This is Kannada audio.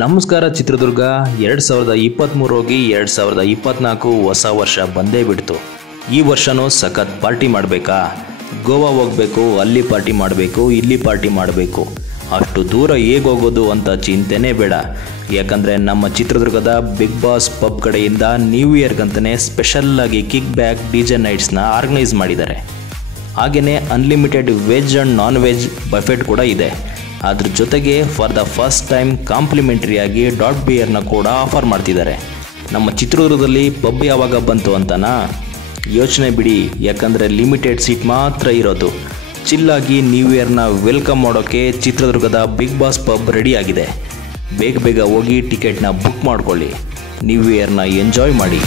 ನಮಸ್ಕಾರ ಚಿತ್ರದುರ್ಗ 2023 ಹೋಗಿ 2024 ಹೊಸ ವರ್ಷ ಬಂದೇ ಬಿಡ್ತು. ಈ ವರ್ಷನೂ ಸಖತ್ ಪಾರ್ಟಿ ಮಾಡಬೇಕಾ? ಗೋವಾ ಹೋಗಬೇಕು, ಅಲ್ಲಿ ಪಾರ್ಟಿ ಮಾಡಬೇಕು, ಇಲ್ಲಿ ಪಾರ್ಟಿ ಮಾಡಬೇಕು. ಅಷ್ಟು ದೂರ ಹೇಗೆ ಹೋಗೋದು ಅಂತ ಚಿಂತೆನೇ ಬೇಡ. ಯಾಕಂದರೆ ನಮ್ಮ ಚಿತ್ರದುರ್ಗದ ಬಿಗ್ ಬಾಸ್ ಪಬ್ ಕಡೆಯಿಂದ ನ್ಯೂ ಇಯರ್ಗಂತಲೇ ಸ್ಪೆಷಲ್ಲಾಗಿ ಕಿಕ್ ಬ್ಯಾಕ್ DJ ನೈಟ್ಸ್ನ ಆರ್ಗನೈಸ್ ಮಾಡಿದ್ದಾರೆ. ಹಾಗೆಯೇ unlimited veg and non veg buffet ಕೂಡ ಇದೆ. ಅದ್ರ ಜೊತೆಗೆ ಫಾರ್ ದ ಫಸ್ಟ್ ಟೈಮ್ ಕಾಂಪ್ಲಿಮೆಂಟ್ರಿಯಾಗಿ ಡಾಟ್ ಬಿಯರ್ನ ಕೂಡ ಆಫರ್ ಮಾಡ್ತಿದ್ದಾರೆ. ನಮ್ಮ ಚಿತ್ರದುರ್ಗದಲ್ಲಿ ಪಬ್ ಯಾವಾಗ ಬಂತು ಅಂತನಾ? ಯೋಚನೆ ಬಿಡಿ, ಯಾಕಂದರೆ ಲಿಮಿಟೆಡ್ ಸೀಟ್ ಮಾತ್ರ ಇರೋದು. ಚಿಲ್ಲಾಗಿ ನ್ಯೂ ಇಯರ್ನ ವೆಲ್ಕಮ್ ಮಾಡೋಕ್ಕೆ ಚಿತ್ರದುರ್ಗದ ಬಿಗ್ ಬಾಸ್ ಪಬ್ ರೆಡಿಯಾಗಿದೆ. ಬೇಗ ಹೋಗಿ ಟಿಕೆಟ್ನ ಬುಕ್ ಮಾಡ್ಕೊಳ್ಳಿ, ನ್ಯೂ ಇಯರ್ನ ಎಂಜಾಯ್ ಮಾಡಿ.